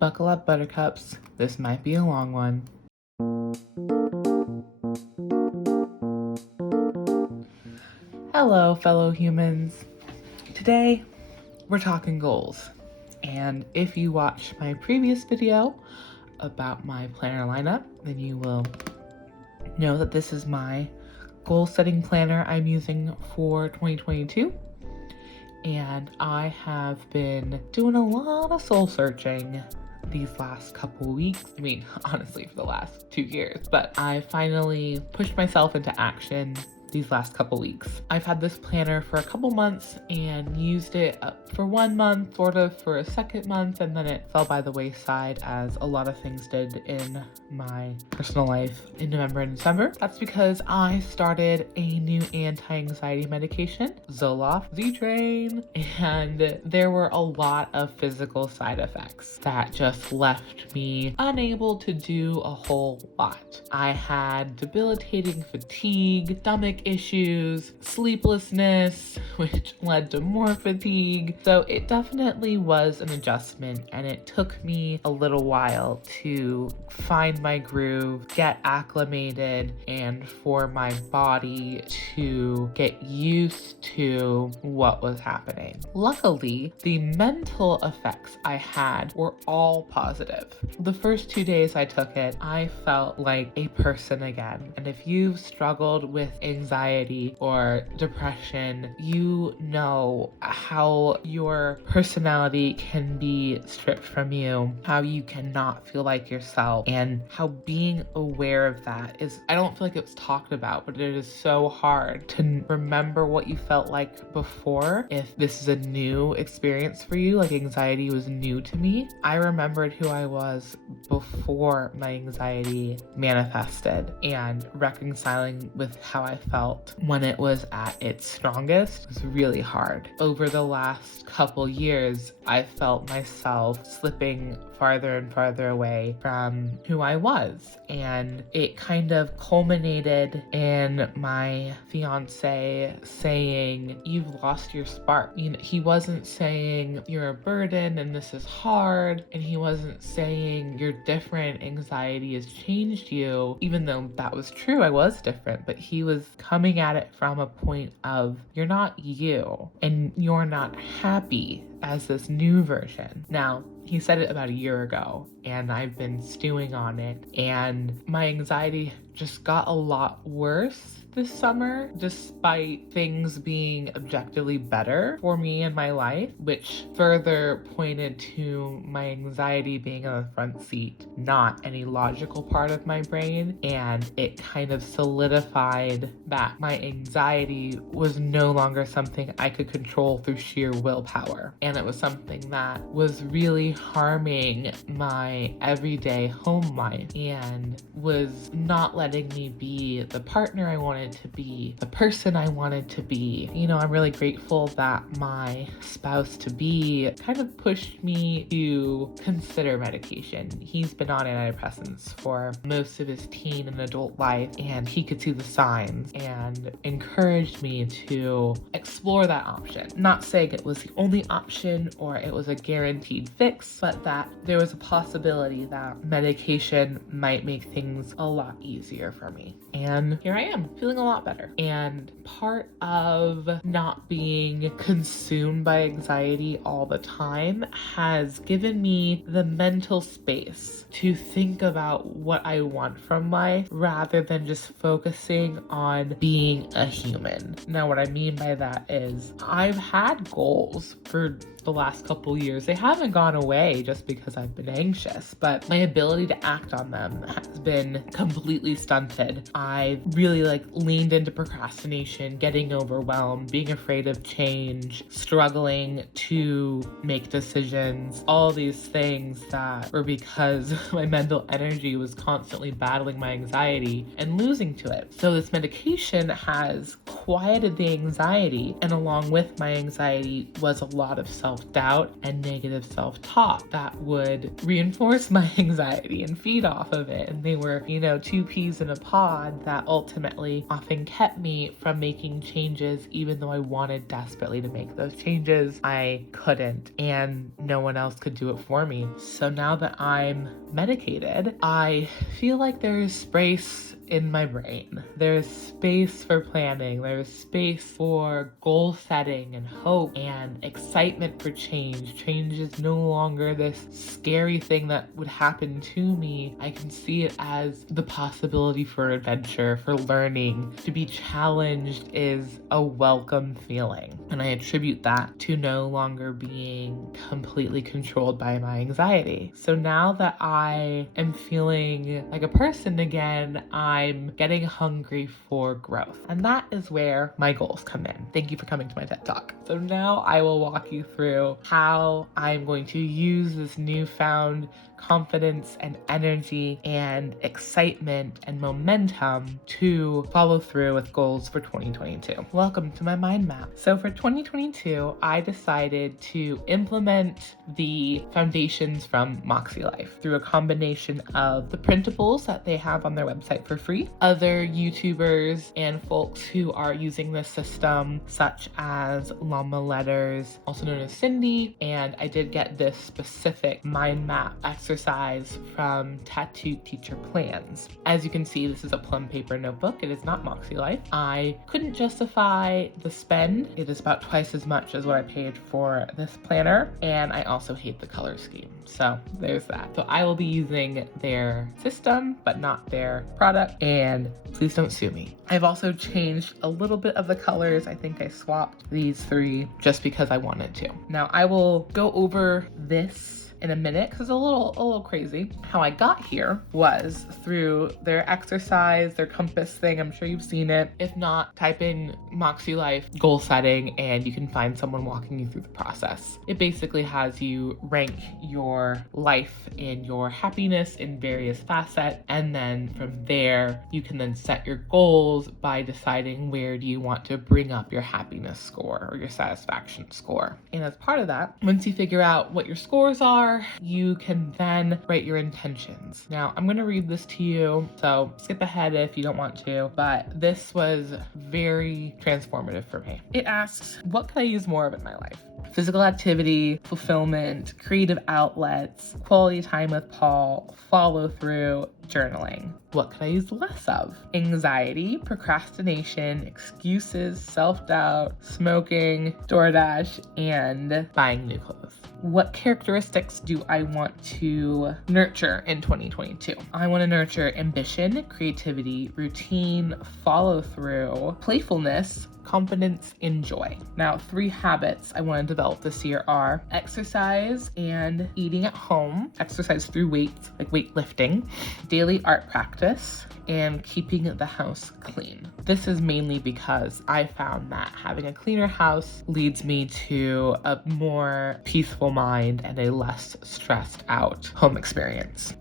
Buckle up, buttercups. This might be a long one. Hello, fellow humans. Today, we're talking goals. And if you watched my previous video about my planner lineup, then you will know that this is my goal setting planner I'm using for 2022. And I have been doing a lot of soul searching these last couple weeks. I mean, honestly, for the last 2 years, but I finally pushed myself into action these last couple weeks. I've had this planner for a couple months and used it for 1 month, sort of for a second month, and then it fell by the wayside as a lot of things did in my personal life in November and December. That's because I started a new anti-anxiety medication, Zoloft Z-Train, and there were a lot of physical side effects that just left me unable to do a whole lot. I had debilitating fatigue, stomach issues, sleeplessness, which led to more fatigue. So it definitely was an adjustment, and it took me a little while to find my groove, get acclimated, and for my body to get used to what was happening. Luckily, the mental effects I had were all positive. The first 2 days I took it, I felt like a person again. And if you've struggled with anxiety or depression, you know how your personality can be stripped from you, how you cannot feel like yourself, and how being aware of that is, I don't feel like it's talked about, but it is so hard to remember what you felt like before. If this is a new experience for you, like anxiety was new to me, I remembered who I was before my anxiety manifested, and reconciling with how I felt when it was at its strongest was really hard. Over the last couple years, I felt myself slipping farther and farther away from who I was, and it kind of culminated in my fiance saying, "You've lost your spark." You know, he wasn't saying you're a burden and this is hard, and he wasn't saying you're different, anxiety has changed you, even though that was true, I was different, but he was coming at it from a point of, you're not you, and you're not happy as this new version. Now, he said it about a year ago, and I've been stewing on it, and my anxiety just got a lot worse this summer, despite things being objectively better for me in my life, which further pointed to my anxiety being on the front seat, not any logical part of my brain. And it kind of solidified that my anxiety was no longer something I could control through sheer willpower. And it was something that was really harming my everyday home life and was not letting me be the partner I wanted to be, the person I wanted to be. You know, I'm really grateful that my spouse to be kind of pushed me to consider medication. He's been on antidepressants for most of his teen and adult life, and he could see the signs and encouraged me to explore that option. Not saying it was the only option or it was a guaranteed fix, but that there was a possibility that medication might make things a lot easier for me. And here I am, feeling a lot better. And part of not being consumed by anxiety all the time has given me the mental space to think about what I want from life rather than just focusing on being a human. Now, what I mean by that is I've had goals for the last couple years. They haven't gone away just because I've been anxious, but my ability to act on them has been completely stunted. I really leaned into procrastination, getting overwhelmed, being afraid of change, struggling to make decisions, all these things that were because my mental energy was constantly battling my anxiety and losing to it. So this medication has quieted the anxiety, and along with my anxiety was a lot of self self-doubt and negative self-talk that would reinforce my anxiety and feed off of it. And they were, two peas in a pod that ultimately often kept me from making changes, even though I wanted desperately to make those changes. I couldn't, and no one else could do it for me. So now that I'm medicated, I feel like there's space in my brain. There's space for planning. There's space for goal setting and hope and excitement for change. Change is no longer this scary thing that would happen to me. I can see it as the possibility for adventure, for learning. To be challenged is a welcome feeling. And I attribute that to no longer being completely controlled by my anxiety. So now that I am feeling like a person again, I'm getting hungry for growth. And that is where my goals come in. Thank you for coming to my TED Talk. So now I will walk you through how I'm going to use this newfound confidence and energy and excitement and momentum to follow through with goals for 2022. Welcome to my mind map. So for 2022, I decided to implement the foundations from MakseLife through a combination of the printables that they have on their website for free, other YouTubers and folks who are using this system, such as Llama Letters, also known as Cindy, and I did get this specific mind map exercise from Tattoo Teacher Plans. As you can see, this is a Plum Paper notebook. It is not MakseLife. I couldn't justify the spend. It is about twice as much as what I paid for this planner, and I also hate the color scheme. So there's that. So I will be using their system, but not their product, and please don't sue me. I've also changed a little bit of the colors. I think I swapped these three just because I wanted to. Now I will go over this in a minute because it's a little crazy. How I got here was through their exercise, their compass thing. I'm sure you've seen it. If not, type in MakseLife goal setting and you can find someone walking you through the process. It basically has you rank your life and your happiness in various facets, and then from there you can then set your goals by deciding where do you want to bring up your happiness score or your satisfaction score. And as part of that, once you figure out what your scores are, you can then write your intentions. Now, I'm going to read this to you, so skip ahead if you don't want to, but this was very transformative for me. It asks, what could I use more of in my life? Physical activity, fulfillment, creative outlets, quality time with Paul, follow through, journaling. What could I use less of? Anxiety, procrastination, excuses, self-doubt, smoking, DoorDash, and buying new clothes. What characteristics do I want to nurture in 2022? I want to nurture ambition, creativity, routine, follow through, playfulness, confidence, and joy. Now, 3 habits I want to develop this year are exercise and eating at home, exercise through weights, like weightlifting, daily art practice, and keeping the house clean. This is mainly because I found that having a cleaner house leads me to a more peaceful mind and a less stressed out home experience.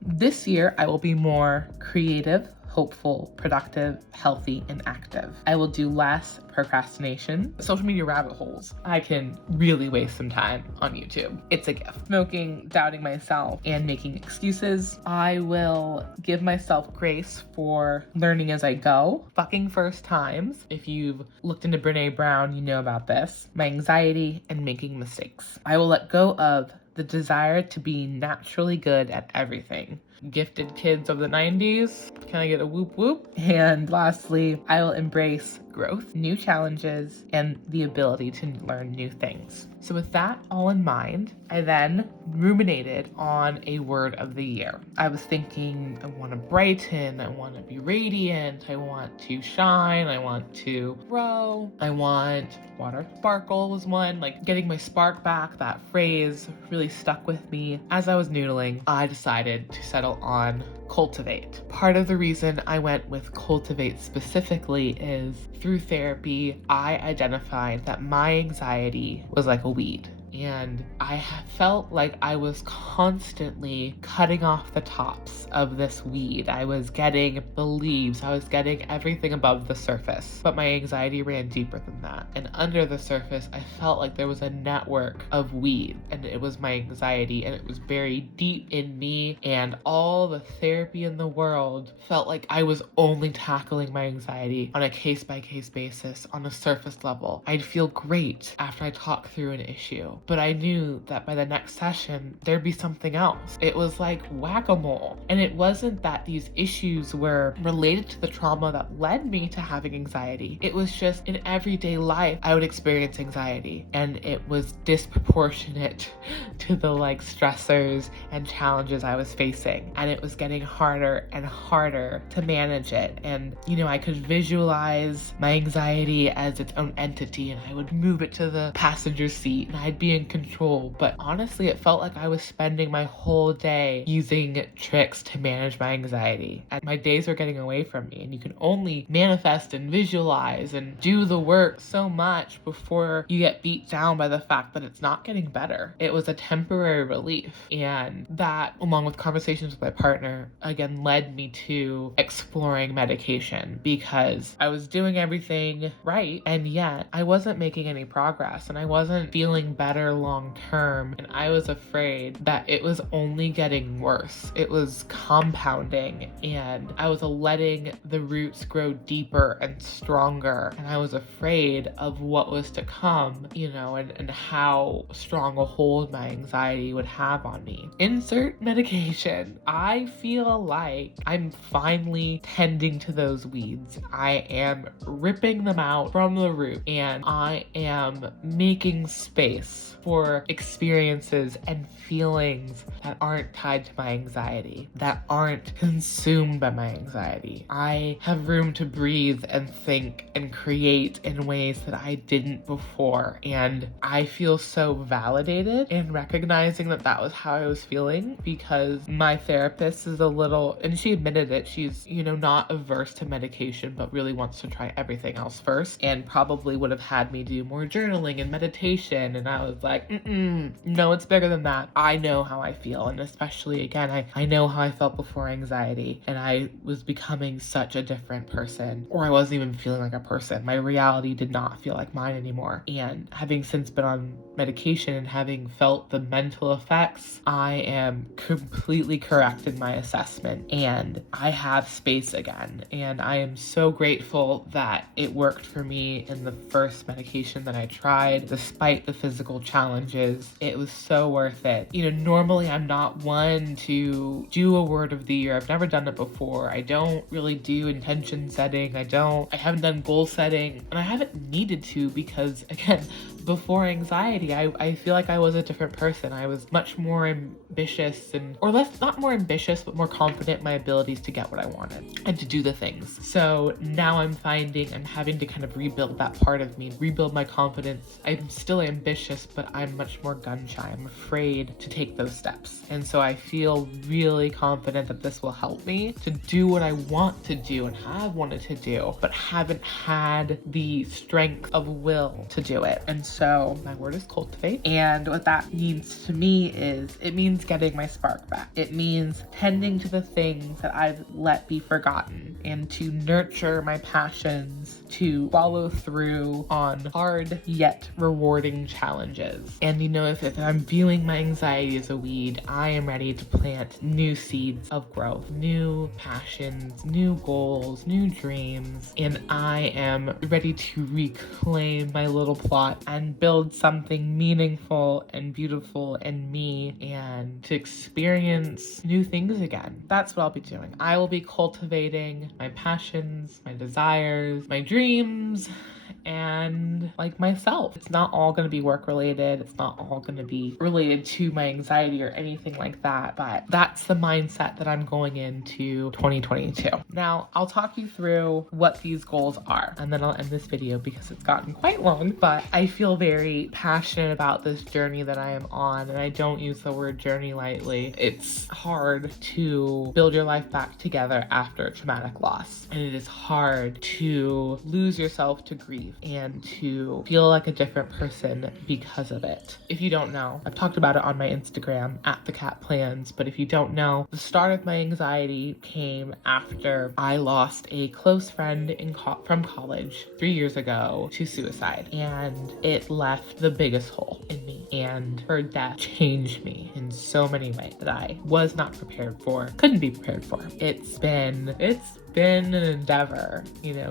This year I will be more creative, hopeful, productive, healthy, and active. I will do less procrastination. Social media rabbit holes. I can really waste some time on YouTube. It's a gift. Smoking, doubting myself, and making excuses. I will give myself grace for learning as I go. Fucking first times. If you've looked into Brene Brown, you know about this. My anxiety and making mistakes. I will let go of the desire to be naturally good at everything. Gifted kids of the 90s. Can I get a whoop whoop? And lastly, I will embrace growth, new challenges, and the ability to learn new things. So with that all in mind, I then ruminated on a word of the year. I was thinking, I want to brighten, I want to be radiant, I want to shine, I want to grow, I want water. Sparkle was one, like getting my spark back. That phrase really stuck with me. As I was noodling, I decided to settle on cultivate. Part of the reason I went with cultivate specifically is through therapy, I identified that my anxiety was like a weed. and I felt like I was constantly cutting off the tops of this weed. I was getting the leaves, I was getting everything above the surface, but my anxiety ran deeper than that. And under the surface, I felt like there was a network of weed, and it was my anxiety, and it was buried deep in me, and all the therapy in the world felt like I was only tackling my anxiety on a case-by-case basis, on a surface level. I'd feel great after I talked through an issue, but I knew that by the next session, there'd be something else. It was like whack-a-mole. And it wasn't that these issues were related to the trauma that led me to having anxiety. It was just in everyday life, I would experience anxiety, and it was disproportionate to the stressors and challenges I was facing. And it was getting harder and harder to manage it. And, I could visualize my anxiety as its own entity, and I would move it to the passenger seat and I'd be in control. But honestly, it felt like I was spending my whole day using tricks to manage my anxiety. And my days were getting away from me. And you can only manifest and visualize and do the work so much before you get beat down by the fact that it's not getting better. It was a temporary relief. And that, along with conversations with my partner, again led me to exploring medication, because I was doing everything right, and yet I wasn't making any progress, and I wasn't feeling better long term, and I was afraid that it was only getting worse. It was compounding, and I was letting the roots grow deeper and stronger, and I was afraid of what was to come, and how strong a hold my anxiety would have on me. Insert medication. I feel like I'm finally tending to those weeds. I am ripping them out from the root, and I am making space for experiences and feelings that aren't tied to my anxiety, that aren't consumed by my anxiety. I have room to breathe and think and create in ways that I didn't before, and I feel so validated in recognizing that that was how I was feeling, because my therapist is and she admitted it, she's, not averse to medication, but really wants to try everything else first, and probably would have had me do more journaling and meditation. And I was like, no, it's bigger than that. I know how I feel. And especially, again, I know how I felt before anxiety, and I was becoming such a different person, or I wasn't even feeling like a person. My reality did not feel like mine anymore. And having since been on medication and having felt the mental effects, I am completely correct in my assessment, and I have space again. And I am so grateful that it worked for me in the first medication that I tried, despite the physical challenges. It was so worth it. Normally I'm not one to do a word of the year. I've never done it before. I don't really do intention setting. I haven't done goal setting, and I haven't needed to, because again, before anxiety, I feel like I was a different person. I was much more ambitious not more ambitious, but more confident in my abilities to get what I wanted and to do the things. So now I'm having to kind of rebuild that part of me, rebuild my confidence. I'm still ambitious, but I'm much more gun shy. I'm afraid to take those steps. And so I feel really confident that this will help me to do what I want to do and have wanted to do, but haven't had the strength of will to do it. And so my word is cultivate. And what that means to me is, it means getting my spark back. It means tending to the things that I've let be forgotten, and to nurture my passions, to follow through on hard yet rewarding challenges. And if I'm viewing my anxiety as a weed, I am ready to plant new seeds of growth, new passions, new goals, new dreams, and I am ready to reclaim my little plot and build something meaningful and beautiful in me, and to experience new things again. That's what I'll be doing. I will be cultivating my passions, my desires, my dreams, and myself. It's not all going to be work related. It's not all going to be related to my anxiety or anything like that, but that's the mindset that I'm going into 2022. Now, I'll talk you through what these goals are, and then I'll end this video because it's gotten quite long, but I feel very passionate about this journey that I am on, and I don't use the word journey lightly. It's hard to build your life back together after a traumatic loss, and it is hard to lose yourself to grief. and to feel like a different person because of it. If you don't know, I've talked about it on my Instagram at the Cat Plans, but if you don't know, the start of my anxiety came after I lost a close friend from college 3 years ago to suicide, and it left the biggest hole in me, and her death changed me in so many ways that I was not prepared for, couldn't be prepared for. It's been an endeavor,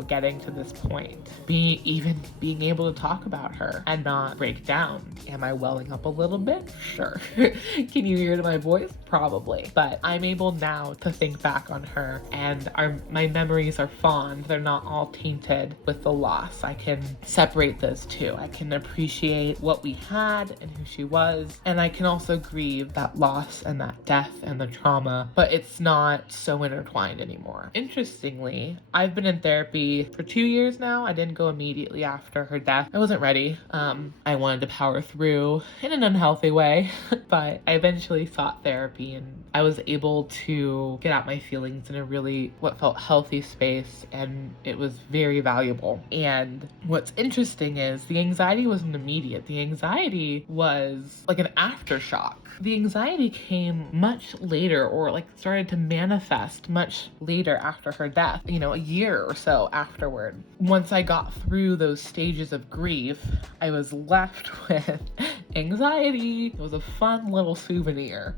getting to this point, being able to talk about her and not break down. Am I welling up a little bit? Sure. Can you hear it in my voice? Probably. But I'm able now to think back on her, and my memories are fond. They're not all tainted with the loss. I can separate those two. I can appreciate what we had and who she was, and I can also grieve that loss and that death and the trauma, but it's not so intertwined anymore. Interestingly, I've been in therapy for 2 years now. I didn't go immediately after her death. I wasn't ready. I wanted to power through in an unhealthy way, but I eventually sought therapy, and I was able to get out my feelings in a really what felt healthy space, and it was very valuable. And what's interesting is the anxiety wasn't immediate. The anxiety was like an aftershock. The anxiety came much later, or started to manifest much later after her death, a year or so afterward. Once I got through those stages of grief, I was left with anxiety. It was a fun little souvenir.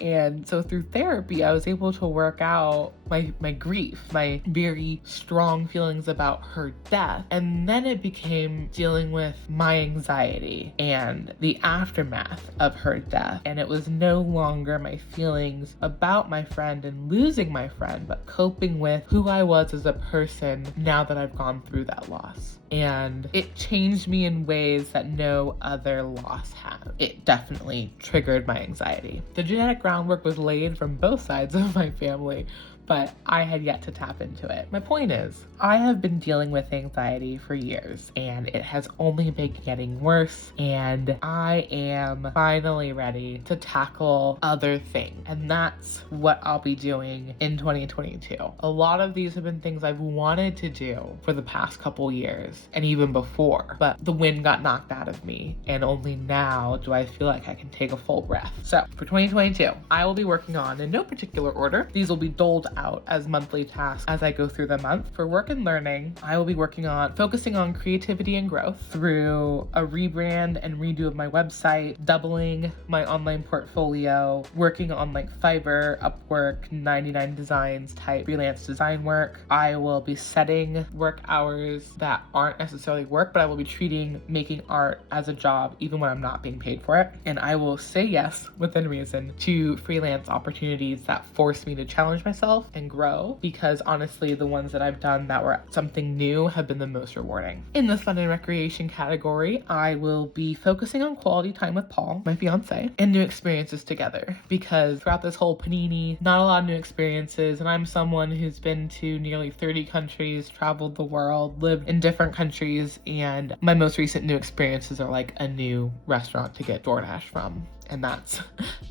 And so through therapy, I was able to work out my grief, my very strong feelings about her death. And then it became dealing with my anxiety and the aftermath of her death. And it was no longer my feelings about my friend and losing my friend, but coping with who I was as a person now that I've gone through that loss. And it changed me in ways that no other loss has. It definitely triggered my anxiety. The genetic groundwork was laid from both sides of my family, but I had yet to tap into it. My point is, I have been dealing with anxiety for years, and it has only been getting worse, and I am finally ready to tackle other things, and that's what I'll be doing in 2022. A lot of these have been things I've wanted to do for the past couple years, and even before, but the wind got knocked out of me, and only now do I feel like I can take a full breath. So for 2022, I will be working on, in no particular order, these will be doled out as monthly tasks as I go through the month. For work and learning, I will be focusing on creativity and growth through a rebrand and redo of my website, doubling my online portfolio, working on Fiverr, Upwork, 99 Designs type freelance design work. I will be setting work hours that aren't necessarily work, but I will be treating making art as a job even when I'm not being paid for it. And I will say yes, within reason, to freelance opportunities that force me to challenge myself and grow, because honestly, the ones that I've done that were something new have been the most rewarding. In the fun and recreation category, I will be focusing on quality time with Paul, my fiance, and new experiences together, because throughout this whole panini, not a lot of new experiences, and I'm someone who's been to nearly 30 countries, traveled the world, lived in different countries, and my most recent new experiences are a new restaurant to get DoorDash from. And that's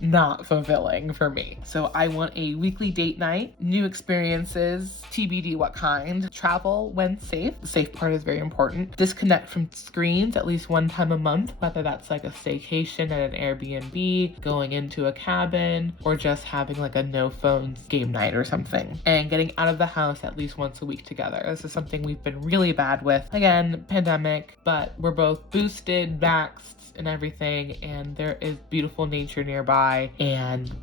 not fulfilling for me. So I want a weekly date night, new experiences, TBD what kind, travel when safe. The safe part is very important. Disconnect from screens at least one time a month, whether that's a staycation at an Airbnb, going into a cabin, or just having a no phones game night or something. And getting out of the house at least once a week together. This is something we've been really bad with. Again, pandemic, but we're both boosted, vaxxed, and everything, and there is beautiful nature nearby, and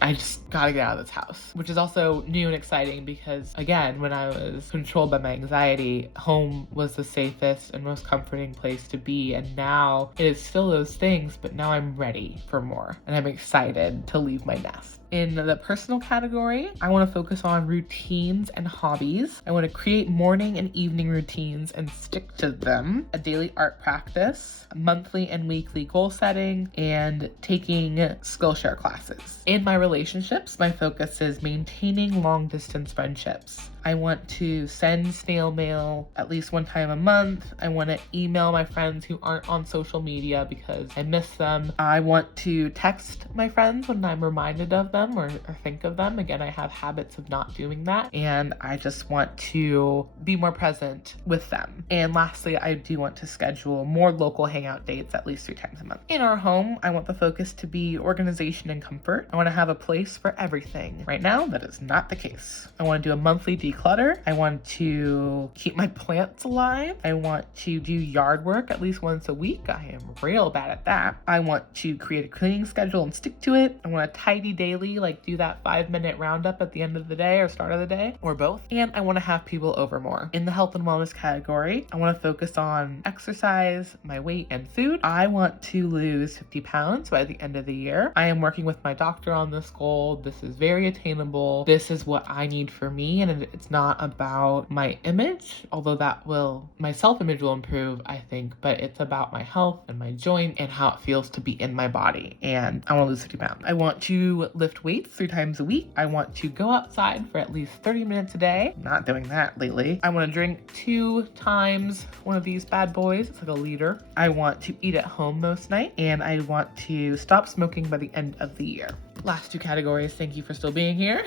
I just gotta get out of this house, which is also new and exciting because, again, when I was controlled by my anxiety, home was the safest and most comforting place to be, and now it is still those things, but now I'm ready for more, and I'm excited to leave my nest. In the personal category, I want to focus on routines and hobbies. I want to create morning and evening routines and stick to them, a daily art practice, monthly and weekly goal setting, and taking Skillshare classes. In my relationships, my focus is maintaining long distance friendships. I want to send snail mail at least one time a month. I want to email my friends who aren't on social media because I miss them. I want to text my friends when I'm reminded of them. them or think of them. Again, I have habits of not doing that, and I just want to be more present with them. And lastly, I do want to schedule more local hangout dates at least 3 times a month. In our home, I want the focus to be organization and comfort. I want to have a place for everything. Right now, that is not the case. I want to do a monthly declutter. I want to keep my plants alive. I want to do yard work at least once a week. I am real bad at that. I want to create a cleaning schedule and stick to it. I want to tidy daily, like do that 5-minute roundup at the end of the day or start of the day, or both. And I want to have people over more. In the health and wellness category, I want to focus on exercise, my weight, and food. I want to lose 50 pounds by the end of the year. I am working with my doctor on this goal. This is very attainable. This is what I need for me, and it's not about my image, although my self-image will improve, I think, but it's about my health and my joint and how it feels to be in my body. And I want to lose 50 pounds. I want to lift weights 3 times a week. I want to go outside for at least 30 minutes a day. Not doing that lately. I want to drink 2 times one of these bad boys. It's like a liter. I want to eat at home most nights, and I want to stop smoking by the end of the year. Last 2 categories, thank you for still being here.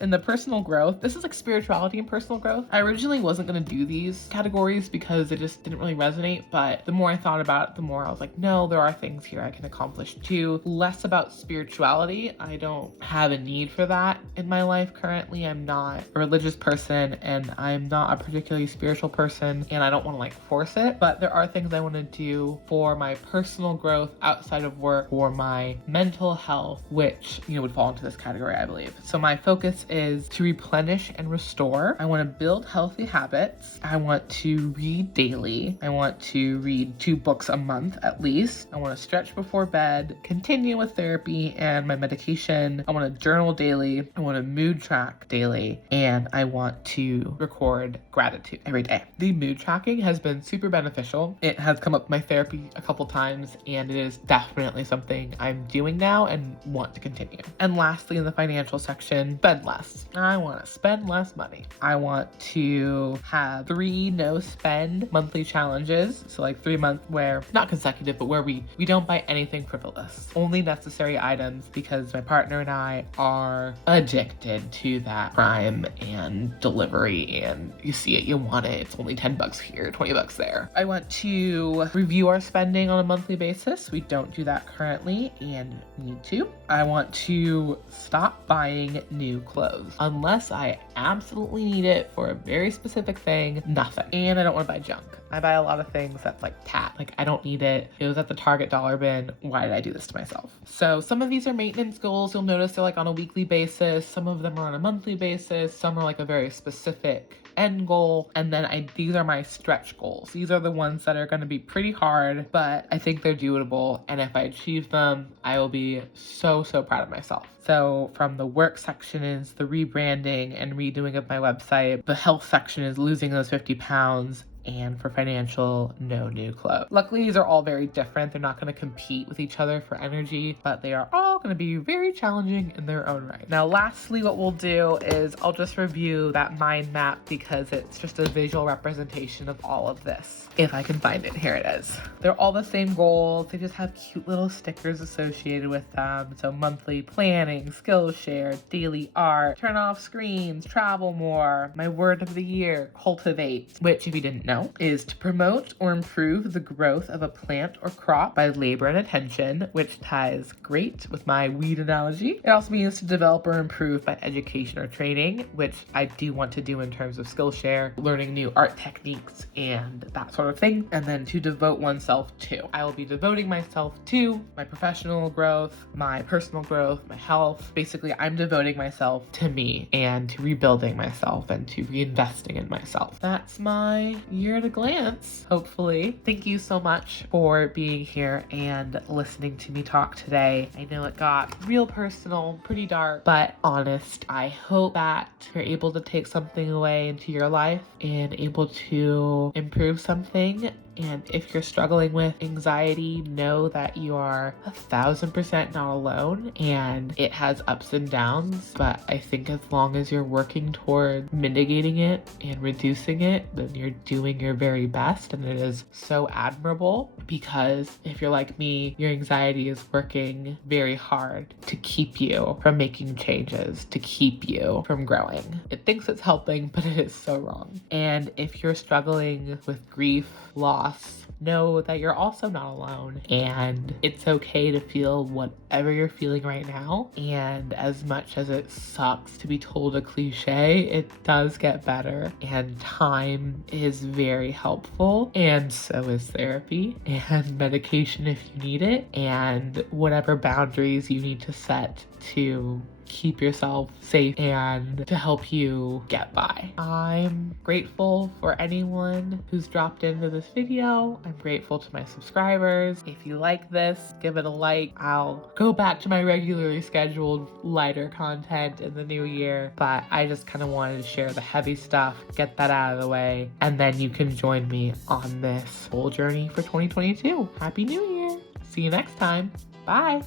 In the personal growth, this is like spirituality and personal growth. I originally wasn't going to do these categories because it just didn't really resonate, but the more I thought about it, the more I was like, no, there are things here I can accomplish too. Less about spirituality. I don't have a need for that in my life currently. I'm not a religious person, and I'm not a particularly spiritual person, and I don't want to like force it, but there are things I want to do for my personal growth outside of work, for my mental health, which would fall into this category, I believe. So my focus is to replenish and restore. I want to build healthy habits. I want to read daily. I want to read 2 books a month at least. I want to stretch before bed, continue with therapy and my medication. I want to journal daily. I want to mood track daily, and I want to record gratitude every day. The mood tracking has been super beneficial. It has come up in my therapy a couple times, and it is definitely something I'm doing now and want to continue. And lastly, in the financial section, spend less. I want to spend less money. I want to have 3 no spend monthly challenges. So like 3 months where, not consecutive, but where we don't buy anything frivolous. Only necessary items, because my partner and I are addicted to that Prime and delivery, and you see it, you want it. It's only $10 here, $20 there. I want to review our spending on a monthly basis. We don't do that currently and need to. I want to stop buying new clothes unless I absolutely need it for a very specific thing. Nothing. And I don't want to buy junk. I buy a lot of things that's like tap. Like, I don't need it. It was at the Target dollar bin. Why did I do this to myself? So some of these are maintenance goals. You'll notice they're like on a weekly basis. Some of them are on a monthly basis. Some are like a very specific end goal. And then these are my stretch goals. These are the ones that are going to be pretty hard, but I think they're doable. And if I achieve them, I will be so proud of myself. So from the work section is the rebranding and redoing of my website. The health section is losing those 50 pounds. And for financial, no new clothes. Luckily, these are all very different. They're not going to compete with each other for energy, but they are all going to be very challenging in their own right. Now, lastly, what we'll do is I'll just review that mind map because it's just a visual representation of all of this. If I can find it, here it is. They're all the same goals. They just have cute little stickers associated with them. So monthly planning, Skillshare, daily art, turn off screens, travel more. My word of the year, cultivate, which if you didn't know, is to promote or improve the growth of a plant or crop by labor and attention, which ties great with my weed analogy. It also means to develop or improve by education or training, which I do want to do in terms of Skillshare, learning new art techniques and that sort of thing. And then to devote oneself to. I will be devoting myself to my professional growth, my personal growth, my health. Basically, I'm devoting myself to me and to rebuilding myself and to reinvesting in myself. That's my year at a glance, hopefully. Thank you so much for being here and listening to me talk today. I know it got real personal, pretty dark, but honest. I hope that you're able to take something away into your life and able to improve something And if you're struggling with anxiety, know that you are 1,000% not alone, and it has ups and downs. But I think as long as you're working toward mitigating it and reducing it, then you're doing your very best. And it is so admirable, because if you're like me, your anxiety is working very hard to keep you from making changes, to keep you from growing. It thinks it's helping, but it is so wrong. And if you're struggling with grief, loss, know that you're also not alone, and it's okay to feel whatever you're feeling right now. And as much as it sucks to be told a cliche, it does get better, and time is very helpful, and so is therapy and medication if you need it, and whatever boundaries you need to set to keep yourself safe and to help you get by. I'm grateful for anyone who's dropped into this video. I'm grateful to my subscribers. If you like this, give it a like. I'll go back to my regularly scheduled lighter content in the new year, but I just kind of wanted to share the heavy stuff, get that out of the way, and then you can join me on this whole journey for 2022. Happy New Year! See you next time. Bye!